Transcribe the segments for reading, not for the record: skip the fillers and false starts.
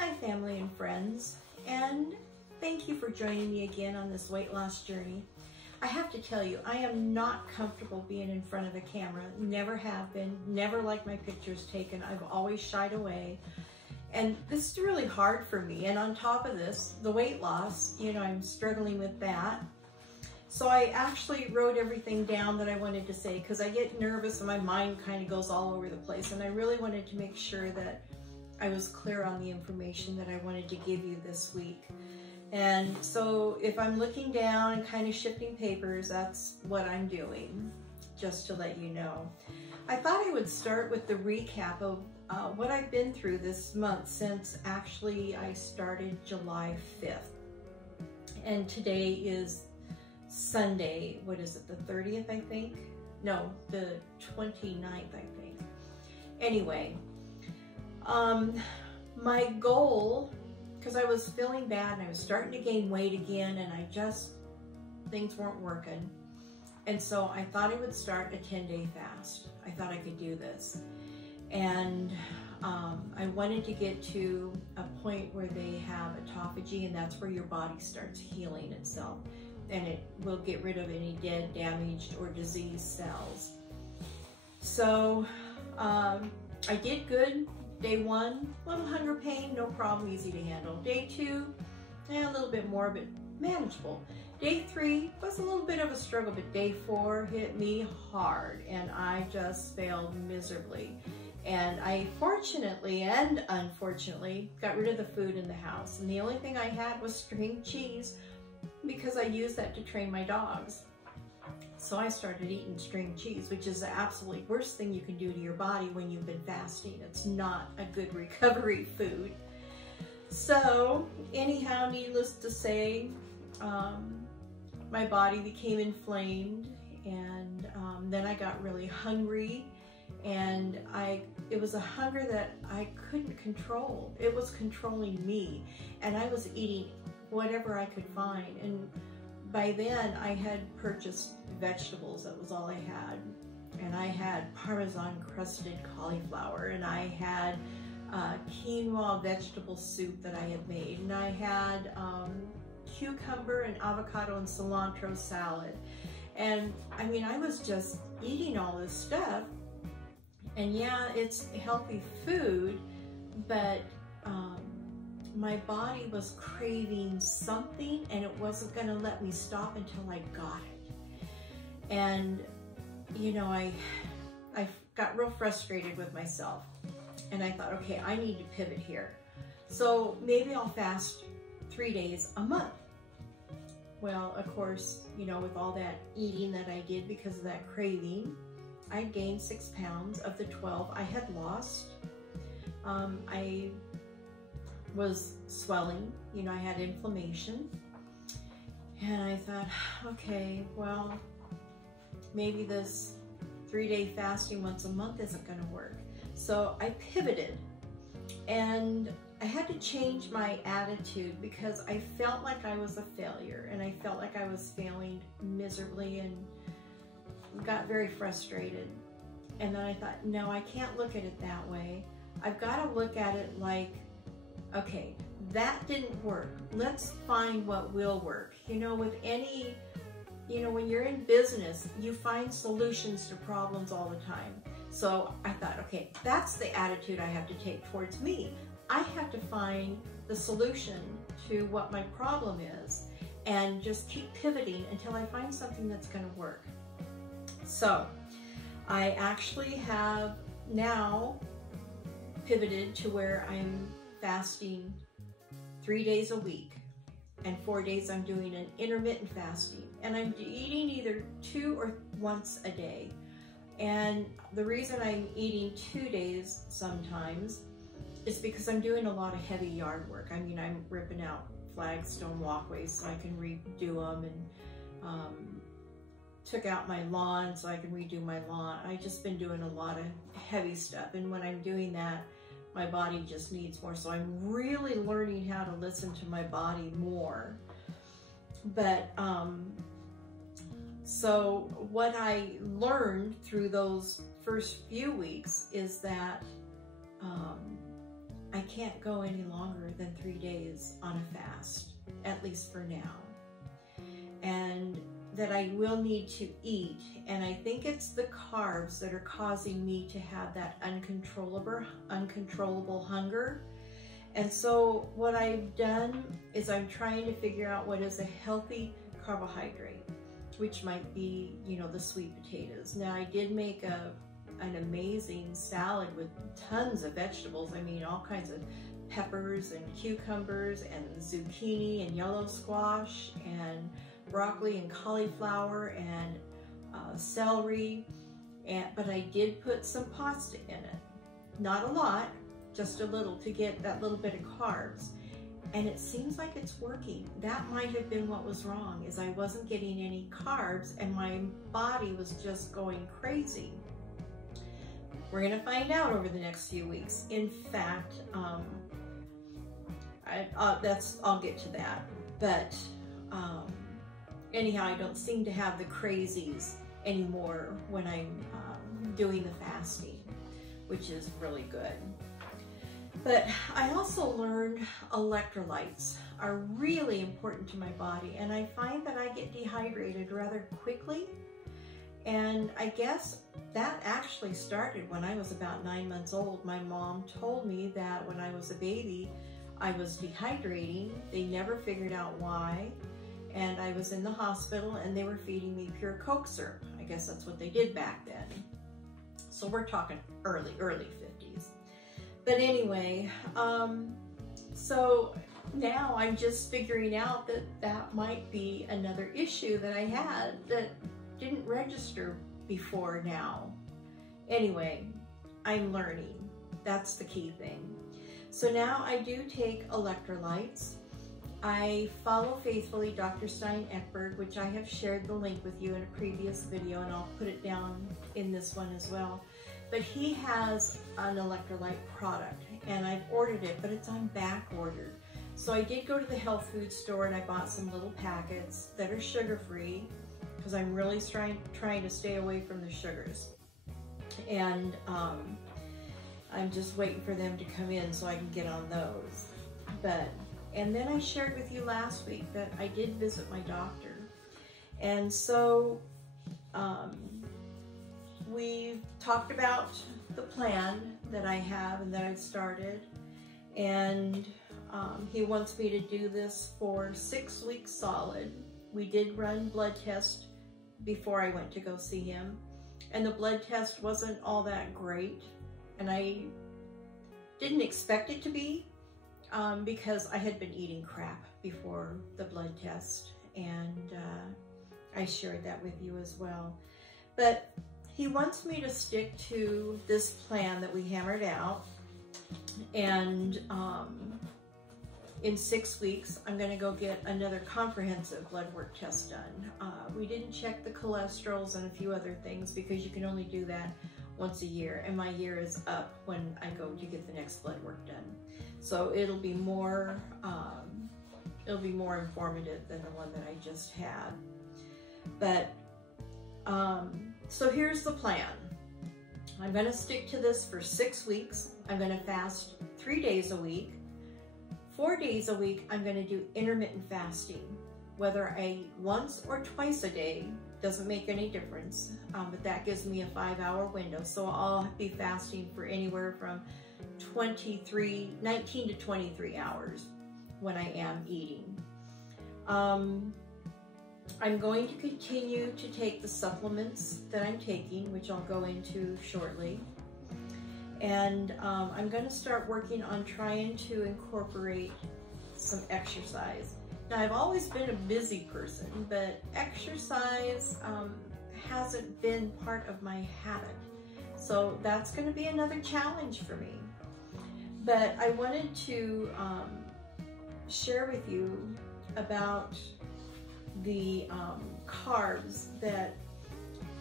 Hi family and friends, and thank you for joining me again on this weight loss journey. I have to tell you, I am not comfortable being in front of the camera. Never have been, never liked my pictures taken. I've always shied away. And this is really hard for me. And on top of this, the weight loss, I'm struggling with that. So I actually wrote everything down that I wanted to say because I get nervous and my mind kind of goes all over the place. And I really wanted to make sure that I was clear on the information that I wanted to give you this week. And so if I'm looking down and kind of shifting papers, that's what I'm doing, just to let you know. I thought I would start with the recap of what I've been through this month since actually I started July 5th. And today is Sunday, what is it, the 30th, I think? No, the 29th, I think. Anyway, my goal, because I was feeling bad and I was starting to gain weight again and things weren't working. And so I thought I would start a 10-day fast. I thought I could do this. And I wanted to get to a point where they have autophagy, and that's where your body starts healing itself. And it will get rid of any dead, damaged, or diseased cells. So I did good. Day 1, a little hunger pain, no problem, easy to handle. Day 2, a little bit more, but manageable. Day 3 was a little bit of a struggle, but day 4 hit me hard, and I just failed miserably. And I fortunately and unfortunately got rid of the food in the house, and the only thing I had was string cheese because I used that to train my dogs. So I started eating string cheese, which is the absolutely worst thing you can do to your body when you've been fasting. It's not a good recovery food. So anyhow, needless to say, my body became inflamed, and then I got really hungry, and it was a hunger that I couldn't control. It was controlling me, and I was eating whatever I could find. And by then I had purchased vegetables, that was all I had. And I had Parmesan crusted cauliflower, and I had quinoa vegetable soup that I had made, and I had cucumber and avocado and cilantro salad. And I mean, I was just eating all this stuff, and yeah, it's healthy food, but my body was craving something, and it wasn't going to let me stop until I got it. And I got real frustrated with myself, and I thought, okay, I need to pivot here. So maybe I'll fast 3 days a month. Well, of course, with all that eating that I did because of that craving, I gained 6 pounds of the 12 I had lost. I was swelling, I had inflammation, and I thought, okay, well, maybe this 3-day fasting once a month isn't going to work. So I pivoted, and I had to change my attitude because I felt like I was a failure, and I felt like I was failing miserably, and got very frustrated. And then I thought, no, I can't look at it that way. I've got to look at it like, okay, that didn't work. Let's find what will work. With any, when you're in business, you find solutions to problems all the time. So I thought, okay, that's the attitude I have to take towards me. I have to find the solution to what my problem is and just keep pivoting until I find something that's going to work. So I actually have now pivoted to where I'm fasting 3 days a week, and 4 days I'm doing an intermittent fasting, and I'm eating either 2 or once a day. And the reason I'm eating 2 days sometimes is because I'm doing a lot of heavy yard work. I mean, I'm ripping out flagstone walkways so I can redo them, and took out my lawn so I can redo my lawn. I've just been doing a lot of heavy stuff, and when I'm doing that, my body just needs more. So I'm really learning how to listen to my body more. But so what I learned through those first few weeks is that I can't go any longer than 3 days on a fast, at least for now. And that I will need to eat, and I think it's the carbs that are causing me to have that uncontrollable hunger. And so what I've done is I'm trying to figure out what is a healthy carbohydrate, which might be, you know, the sweet potatoes. Now I did make an amazing salad with tons of vegetables. I mean, all kinds of peppers and cucumbers and zucchini and yellow squash and broccoli and cauliflower and celery, but I did put some pasta in it. Not a lot, just a little, to get that little bit of carbs. And it seems like it's working. That might have been what was wrong, is I wasn't getting any carbs and my body was just going crazy. We're gonna find out over the next few weeks. In fact, I'll get to that. But anyhow, I don't seem to have the crazies anymore when I'm doing the fasting, which is really good. But I also learned electrolytes are really important to my body, and I find that I get dehydrated rather quickly. And I guess that actually started when I was about 9 months old. My mom told me that when I was a baby, I was dehydrating. They never figured out why. And I was in the hospital and they were feeding me pure Coke syrup. I guess that's what they did back then. So we're talking early 50s. But anyway, so now I'm just figuring out that that might be another issue that I had that didn't register before now. Anyway, I'm learning. That's the key thing. So now I do take electrolytes. I follow faithfully Dr. Sten Eckberg, which I have shared the link with you in a previous video, and I'll put it down in this one as well. But he has an electrolyte product, and I've ordered it, but it's on back order. So I did go to the health food store and I bought some little packets that are sugar-free, because I'm really trying to stay away from the sugars. And I'm just waiting for them to come in so I can get on those. And then I shared with you last week that I did visit my doctor. And so we talked about the plan that I have and that I've started. And he wants me to do this for 6 weeks solid. We did run blood tests before I went to go see him. And the blood test wasn't all that great. And I didn't expect it to be. Because I had been eating crap before the blood test, and I shared that with you as well. But he wants me to stick to this plan that we hammered out, and in 6 weeks I'm going to go get another comprehensive blood work test done. We didn't check the cholesterols and a few other things because you can only do that once a year, and my year is up when I go to get the next blood work done. So it'll be more informative than the one that I just had. But so here's the plan. I'm going to stick to this for 6 weeks. I'm going to fast 3 days a week. 4 days a week, I'm going to do intermittent fasting. Whether I eat once or twice a day doesn't make any difference, but that gives me a 5-hour window. So I'll be fasting for anywhere from 19 to 23 hours when I am eating. I'm going to continue to take the supplements that I'm taking, which I'll go into shortly. And I'm going to start working on trying to incorporate some exercise. Now, I've always been a busy person, but exercise hasn't been part of my habit. So that's going to be another challenge for me. But I wanted to share with you about the carbs that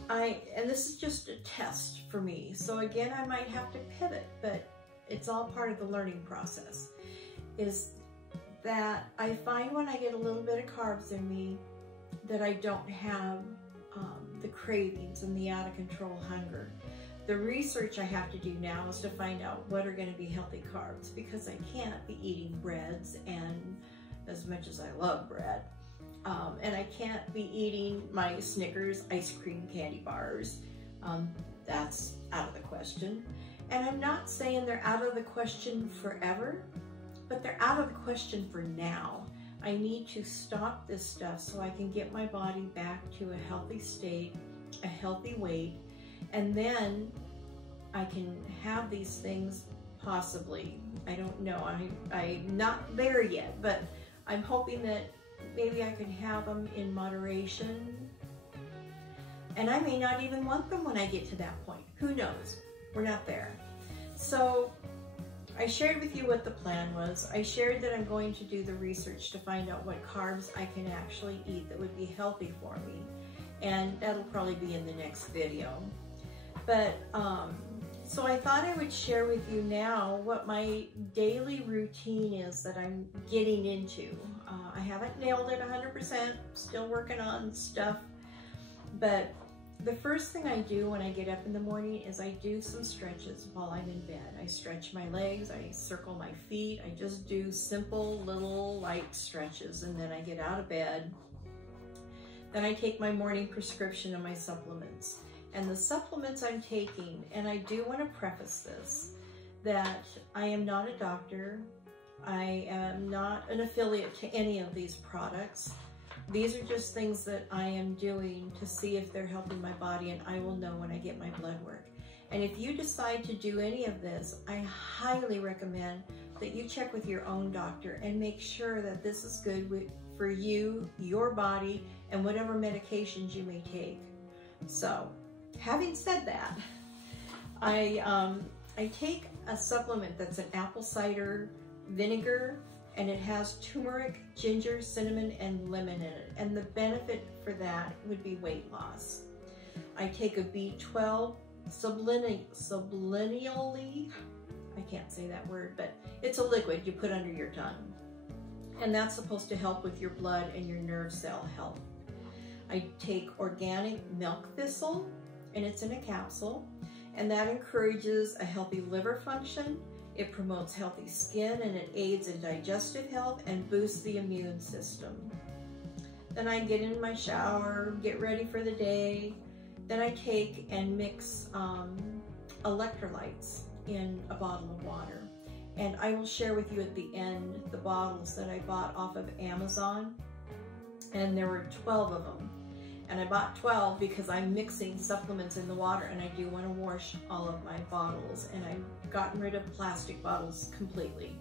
and this is just a test for me. So again, I might have to pivot, but it's all part of the learning process. Is that I find when I get a little bit of carbs in me that I don't have the cravings and the out of control hunger. the research I have to do now is to find out what are going to be healthy carbs, because I can't be eating breads, and as much as I love bread, and I can't be eating my Snickers ice cream candy bars. That's out of the question. And I'm not saying they're out of the question forever, but they're out of the question for now. I need to stop this stuff so I can get my body back to a healthy state, a healthy weight, and then I can have these things possibly. I don't know, I'm not there yet, but I'm hoping that maybe I can have them in moderation. And I may not even want them when I get to that point. Who knows? We're not there. So I shared with you what the plan was. I shared that I'm going to do the research to find out what carbs I can actually eat that would be healthy for me. And that'll probably be in the next video. But, so I thought I would share with you now what my daily routine is that I'm getting into. I haven't nailed it 100%, still working on stuff, but the first thing I do when I get up in the morning is I do some stretches while I'm in bed. I stretch my legs, I circle my feet, I just do simple little light stretches, and then I get out of bed. Then I take my morning prescription and my supplements. And the supplements I'm taking, and I do want to preface this, that I am not a doctor, I am not an affiliate to any of these products. These are just things that I am doing to see if they're helping my body, and I will know when I get my blood work. And if you decide to do any of this, I highly recommend that you check with your own doctor and make sure that this is good for you, your body, and whatever medications you may take. So, having said that, I take a supplement that's an apple cider vinegar, and it has turmeric, ginger, cinnamon, and lemon in it. And the benefit for that would be weight loss. I take a B12 subliminally, I can't say that word, but it's a liquid you put under your tongue. And that's supposed to help with your blood and your nerve cell health. I take organic milk thistle, and it's in a capsule, and that encourages a healthy liver function. It promotes healthy skin, and it aids in digestive health and boosts the immune system. Then I get in my shower, get ready for the day. Then I take and mix electrolytes in a bottle of water. And I will share with you at the end the bottles that I bought off of Amazon. And there were 12 of them. And I bought 12 because I'm mixing supplements in the water, and I do want to wash all of my bottles, and I've gotten rid of plastic bottles completely.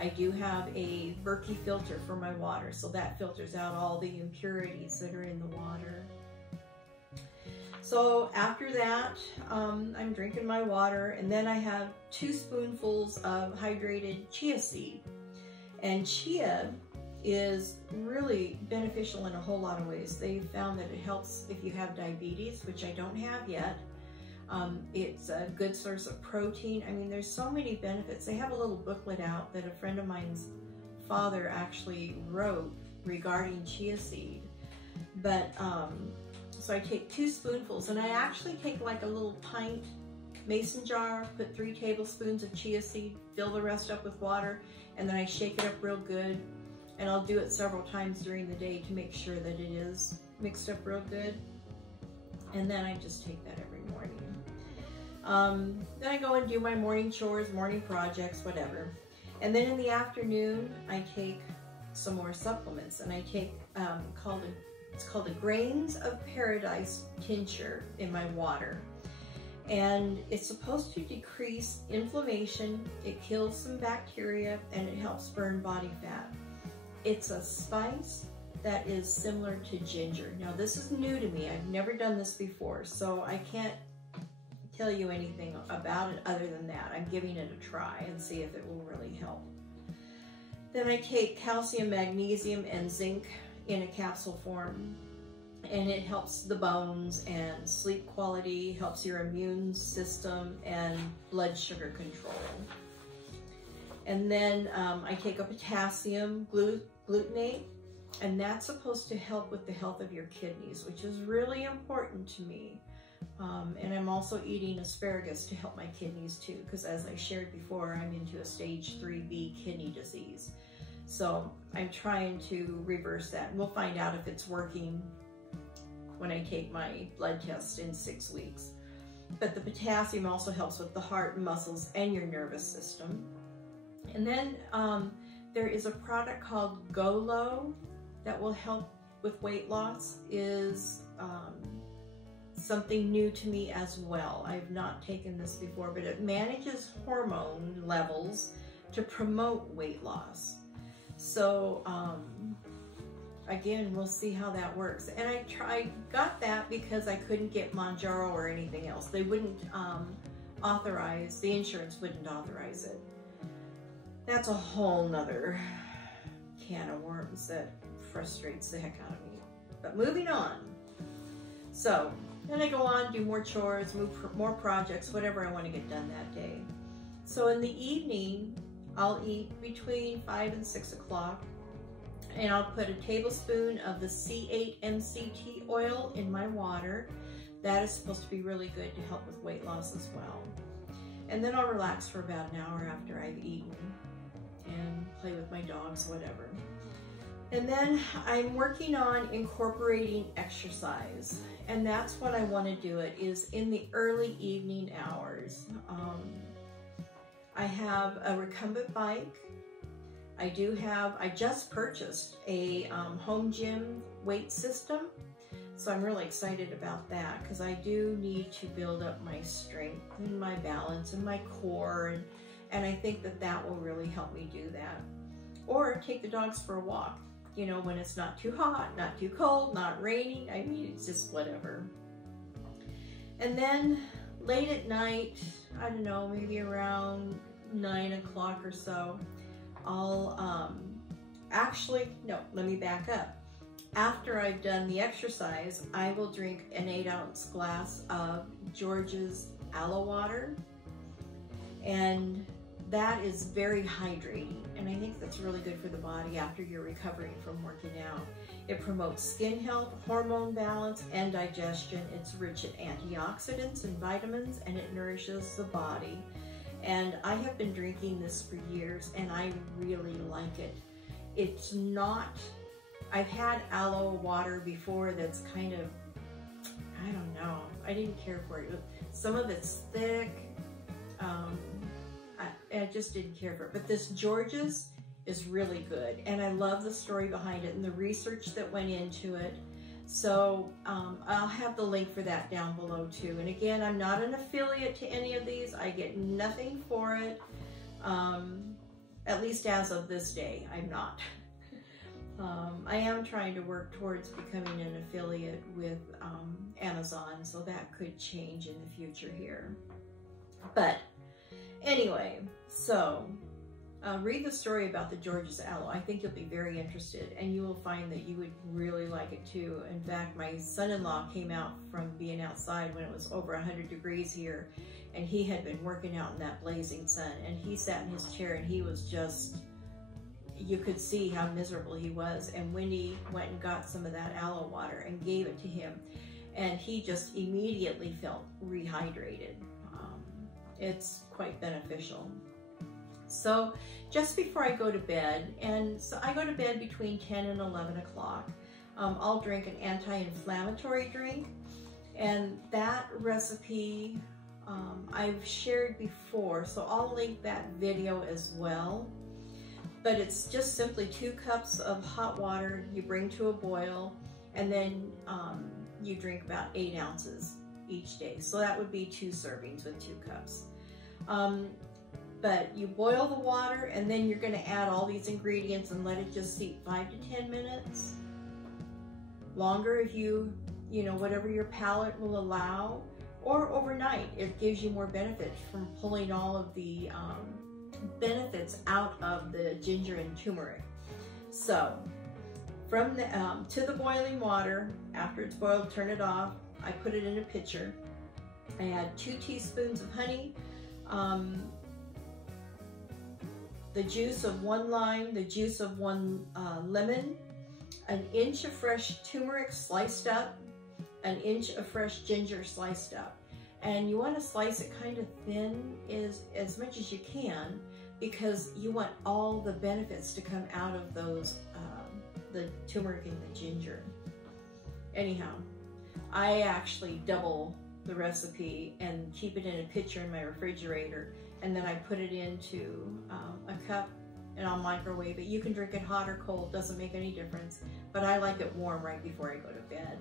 I do have a Berkey filter for my water, so that filters out all the impurities that are in the water. So after that, I'm drinking my water, and then I have 2 spoonfuls of hydrated chia seed. And chia is really beneficial in a whole lot of ways. They found that it helps if you have diabetes, which I don't have yet. It's a good source of protein. I mean, there's so many benefits. They have a little booklet out that a friend of mine's father actually wrote regarding chia seed. But, so I take 2 spoonfuls, and I actually take like a little pint mason jar, put 3 tablespoons of chia seed, fill the rest up with water, and then I shake it up real good. And I'll do it several times during the day to make sure that it is mixed up real good. And then I just take that every morning. Then I go and do my morning chores, morning projects, whatever. And then in the afternoon, I take some more supplements. And I take, it's called a Grains of Paradise tincture in my water. And it's supposed to decrease inflammation, it kills some bacteria, and it helps burn body fat. It's a spice that is similar to ginger. Now this is new to me. I've never done this before, so I can't tell you anything about it other than that. I'm giving it a try and see if it will really help. Then I take calcium, magnesium, and zinc in a capsule form, and it helps the bones and sleep quality, helps your immune system and blood sugar control. And then I take a potassium glutamate, and that's supposed to help with the health of your kidneys, which is really important to me. And I'm also eating asparagus to help my kidneys too, because as I shared before, I'm into a stage 3B kidney disease. So I'm trying to reverse that. And we'll find out if it's working when I take my blood test in 6 weeks. But the potassium also helps with the heart, muscles, and your nervous system. And then there is a product called Gourd-geous that will help with weight loss. Is something new to me as well. I've not taken this before, but it manages hormone levels to promote weight loss. So again, we'll see how that works. And I got that because I couldn't get Manjaro or anything else. They wouldn't authorize, the insurance wouldn't authorize it. That's a whole nother can of worms that frustrates the heck out of me. But moving on. So then I go on, do more chores, more projects, whatever I want to get done that day. So in the evening, I'll eat between 5 and 6 o'clock, and I'll put a tablespoon of the C8 MCT oil in my water. That is supposed to be really good to help with weight loss as well. And then I'll relax for about an hour after I've eaten and play with my dogs, whatever. And then I'm working on incorporating exercise, and that's what I want to do it is in the early evening hours. I have a recumbent bike. I just purchased a home gym weight system, so I'm really excited about that because I do need to build up my strength and my balance and my core, and I think that will really help me do that. Or take the dogs for a walk. You know, when it's not too hot, not too cold, not raining. I mean, it's just whatever. And then late at night, I don't know, maybe around 9 o'clock or so, I'll let me back up. After I've done the exercise, I will drink an 8-ounce glass of George's Aloe water. And that is very hydrating, and I think that's really good for the body after you're recovering from working out. It promotes skin health, hormone balance, and digestion. It's rich in antioxidants and vitamins, and it nourishes the body. And I have been drinking this for years, and I really like it. It's not, I've had aloe water before that's kind of, I don't know, I didn't care for it. Some of it's thick, I just didn't care for it. But this George's is really good, and I love the story behind it and the research that went into it. So I'll have the link for that down below too. And again, I'm not an affiliate to any of these. I get nothing for it, at least as of this day, I'm not. I am trying to work towards becoming an affiliate with Amazon, so that could change in the future here. But anyway, so read the story about the George's Aloe. I think you'll be very interested, and you will find that you would really like it too. In fact, my son-in-law came out from being outside when it was over 100 degrees here, and he had been working out in that blazing sun, and he sat in his chair and he was just, you could see how miserable he was. And Wendy went and got some of that aloe water and gave it to him, and he just immediately felt rehydrated. It's quite beneficial. So just before I go to bed, and so I go to bed between 10 and 11 o'clock, I'll drink an anti-inflammatory drink. And that recipe I've shared before, so I'll link that video as well. But it's just simply 2 cups of hot water you bring to a boil, and then you drink about 8 ounces each day. So that would be 2 servings with 2 cups. But you boil the water, and then you're going to add all these ingredients and let it just steep 5 to 10 minutes. Longer if you know, whatever your palate will allow, or overnight. It gives you more benefit from pulling all of the benefits out of the ginger and turmeric. So from the to the boiling water, after it's boiled, turn it off. I put it in a pitcher. I add 2 teaspoons of honey, the juice of 1 lime, the juice of 1 lemon, an inch of fresh turmeric sliced up, an inch of fresh ginger sliced up. And you want to slice it kind of thin as much as you can, because you want all the benefits to come out of those, the turmeric and the ginger. Anyhow, I actually double the recipe and keep it in a pitcher in my refrigerator, and then I put it into a cup and I'll microwave it. You can drink it hot or cold, doesn't make any difference, but I like it warm right before I go to bed.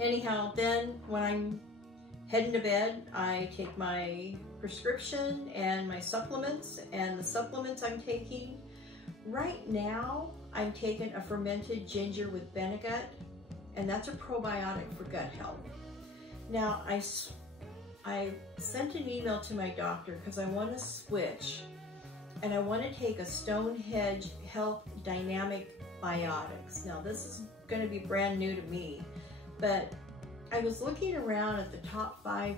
Anyhow, then when I'm heading to bed, I take my prescription and my supplements, and the supplements I'm taking, right now, I'm taking a fermented ginger with Vinegar, and that's a probiotic for gut health. Now, I sent an email to my doctor because I want to switch, and I want to take a Stonehenge Health Dynamic Biotics. Now, this is going to be brand new to me, but I was looking around at the top 5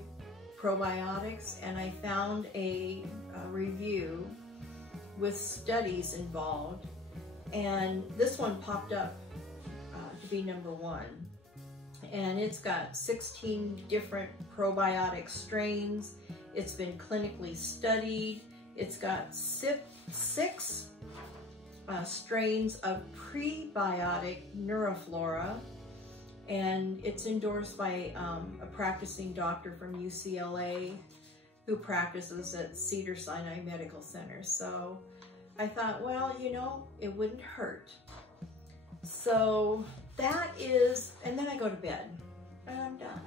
probiotics, and I found a review with studies involved, and this one popped up to be #1. And it's got 16 different probiotic strains. It's been clinically studied. It's got 6 strains of prebiotic neuroflora, and it's endorsed by a practicing doctor from UCLA who practices at Cedars-Sinai Medical Center. So I thought, well, you know, it wouldn't hurt. So that is, and then I go to bed and I'm done.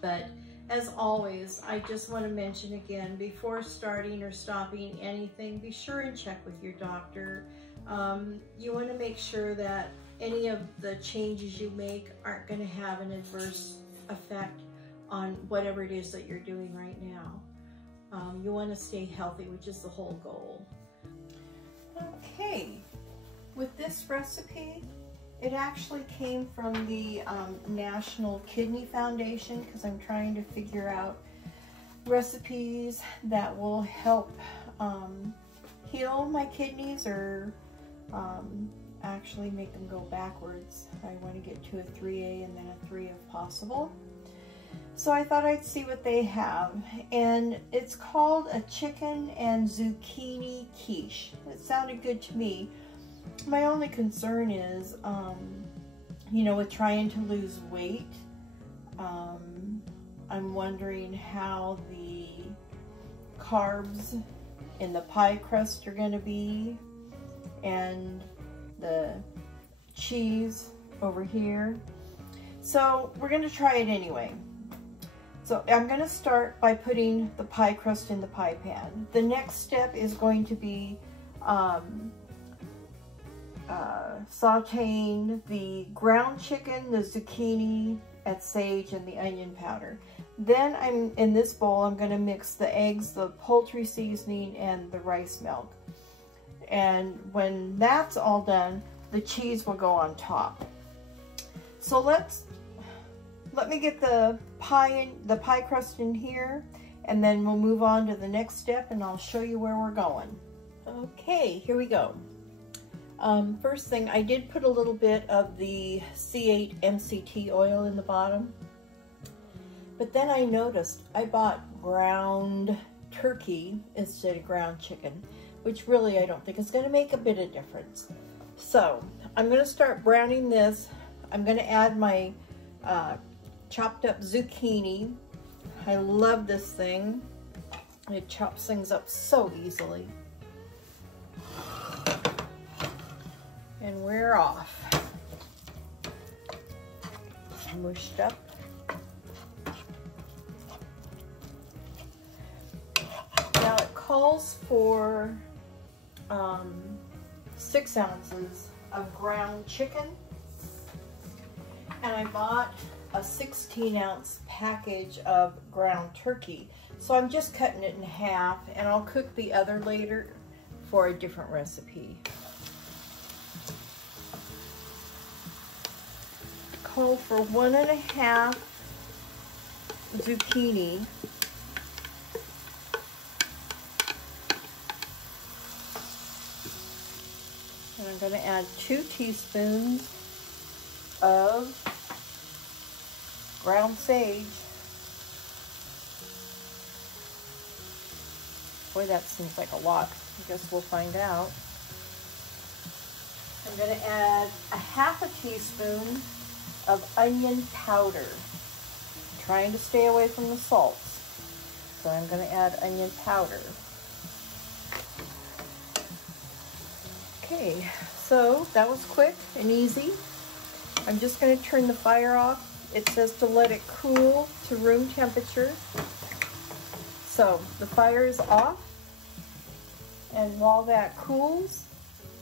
But as always, I just want to mention again, before starting or stopping anything, be sure and check with your doctor. You want to make sure that any of the changes you make aren't going to have an adverse effect on whatever it is that you're doing right now. You want to stay healthy, which is the whole goal. Okay, with this recipe, it actually came from the National Kidney Foundation, because I'm trying to figure out recipes that will help heal my kidneys, or actually make them go backwards. I want to get to a 3A and then a 3 if possible. So I thought I'd see what they have, and it's called a chicken and zucchini quiche. It sounded good to me. My only concern is, you know, with trying to lose weight, I'm wondering how the carbs in the pie crust are going to be, and the cheese over here. So we're going to try it anyway. So I'm going to start by putting the pie crust in the pie pan. The next step is going to be sauteing the ground chicken, the zucchini at sage, and the onion powder. Then in this bowl, I'm going to mix the eggs, the poultry seasoning, and the rice milk. And when that's all done, the cheese will go on top. So let me get the pie crust in here, and then we'll move on to the next step, and I'll show you where we're going. Okay, here we go. First thing, I did put a little bit of the C8 MCT oil in the bottom, but then I noticed I bought ground turkey instead of ground chicken, which really I don't think is going to make a bit of difference. So I'm going to start browning this. I'm going to add my chopped up zucchini. I love this thing. It chops things up so easily. And we're off. Mushed up. Now it calls for 6 ounces of ground chicken, and I bought a 16-ounce package of ground turkey. So I'm just cutting it in half, and I'll cook the other later for a different recipe. Call for 1.5 zucchini. And I'm going to add 2 teaspoons of ground sage. Boy, that seems like a lot. I guess we'll find out. I'm going to add a half a teaspoon of onion powder. I'm trying to stay away from the salts, so I'm going to add onion powder. Okay, so that was quick and easy. I'm just going to turn the fire off. It says to let it cool to room temperature. So the fire is off, and while that cools,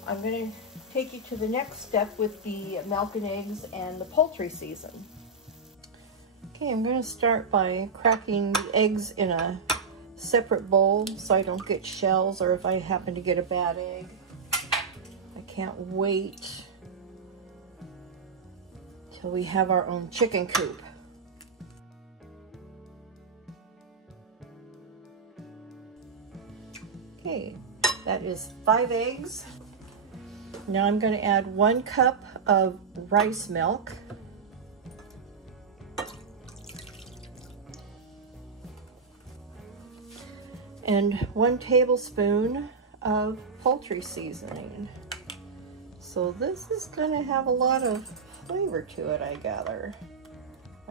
I'm going to take you to the next step with the milk and eggs and the poultry season. Okay, I'm going to start by cracking the eggs in a separate bowl so I don't get shells, or if I happen to get a bad egg. I can't wait till we have our own chicken coop. Okay, that is 5 eggs. Now I'm going to add 1 cup of rice milk. And 1 tablespoon of poultry seasoning. So this is going to have a lot of flavor to it, I gather.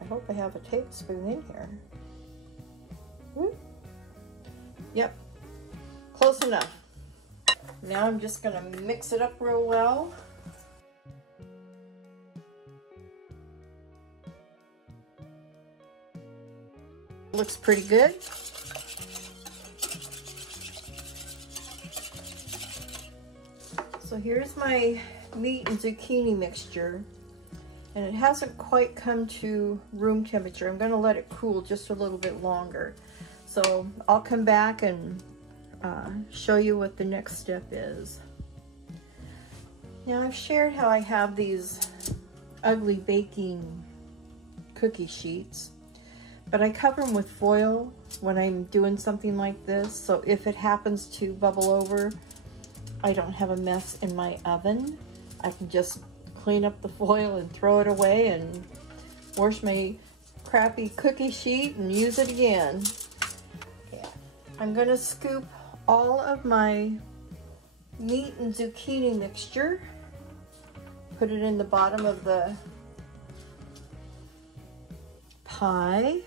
I hope I have a tablespoon in here. Yep, close enough. Now I'm just going to mix it up real well. Looks pretty good. So here's my meat and zucchini mixture, and it hasn't quite come to room temperature. I'm going to let it cool just a little bit longer. So I'll come back and show you what the next step is. Now I've shared how I have these ugly baking cookie sheets, but I cover them with foil when I'm doing something like this, so if it happens to bubble over, I don't have a mess in my oven. I can just clean up the foil and throw it away and wash my crappy cookie sheet and use it again. Yeah. I'm gonna scoop all of my meat and zucchini mixture, put it in the bottom of the pie.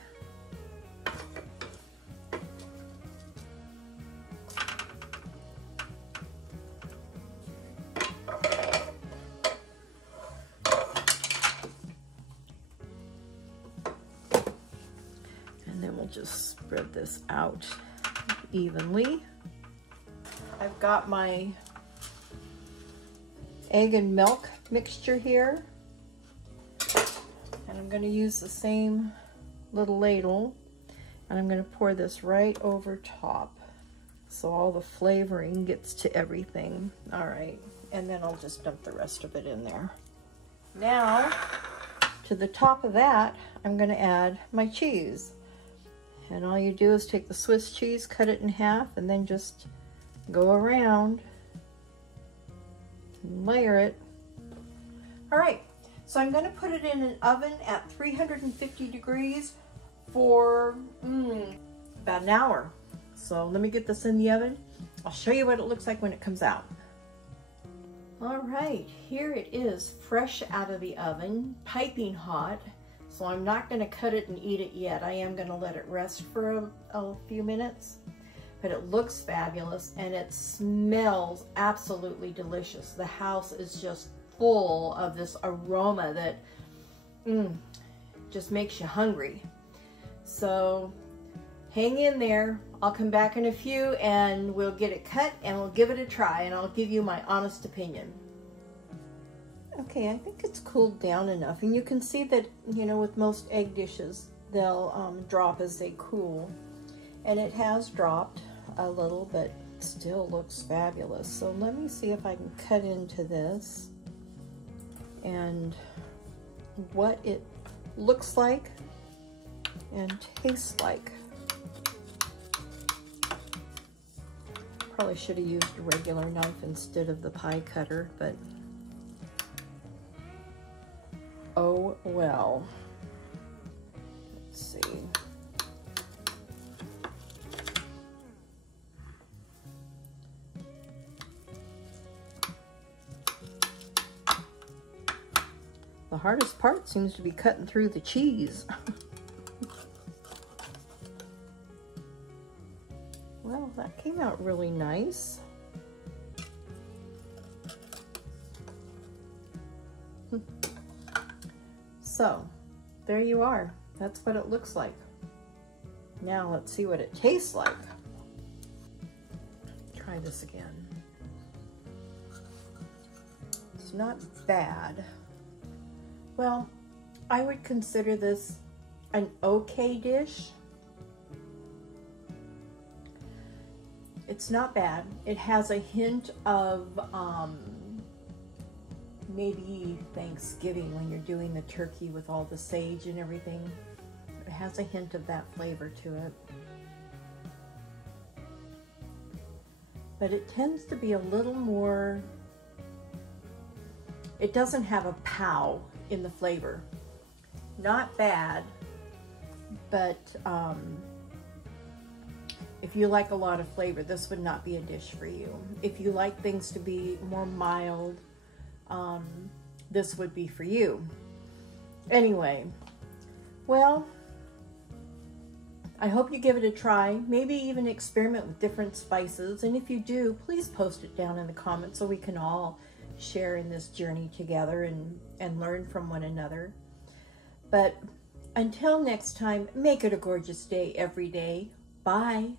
And then we'll just spread this out evenly. I've got my egg and milk mixture here, and I'm going to use the same little ladle, and I'm going to pour this right over top so all the flavoring gets to everything. All right, and then I'll just dump the rest of it in there. Now, to the top of that, I'm going to add my cheese, and all you do is take the Swiss cheese, cut it in half, and then just go around and layer it. All right, so I'm going to put it in an oven at 350 degrees for about an hour. So let me get this in the oven. I'll show you what it looks like when it comes out. All right, here it is, fresh out of the oven, piping hot. So I'm not going to cut it and eat it yet. I am going to let it rest for a few minutes. But it looks fabulous and it smells absolutely delicious. The house is just full of this aroma that just makes you hungry. So hang in there. I'll come back in a few and we'll get it cut and we'll give it a try, and I'll give you my honest opinion. Okay, I think it's cooled down enough, and you can see that, you know, with most egg dishes, they'll drop as they cool. And it has dropped a little, but still looks fabulous. So let me see if I can cut into this and what it looks like and tastes like. Probably should have used a regular knife instead of the pie cutter, but oh well. Let's see. The hardest part seems to be cutting through the cheese. Well, that came out really nice. So, there you are. That's what it looks like. Now let's see what it tastes like. Try this again. It's not bad. Well, I would consider this an okay dish. It's not bad. It has a hint of maybe Thanksgiving when you're doing the turkey with all the sage and everything. It has a hint of that flavor to it. But it tends to be a little more, it doesn't have a pow in the flavor. Not bad, but if you like a lot of flavor, this would not be a dish for you. If you like things to be more mild, this would be for you. Anyway, well, I hope you give it a try. Maybe even experiment with different spices. And if you do, please post it down in the comments so we can all share in this journey together and learn from one another. But until next time, make it a gorgeous day every day. Bye.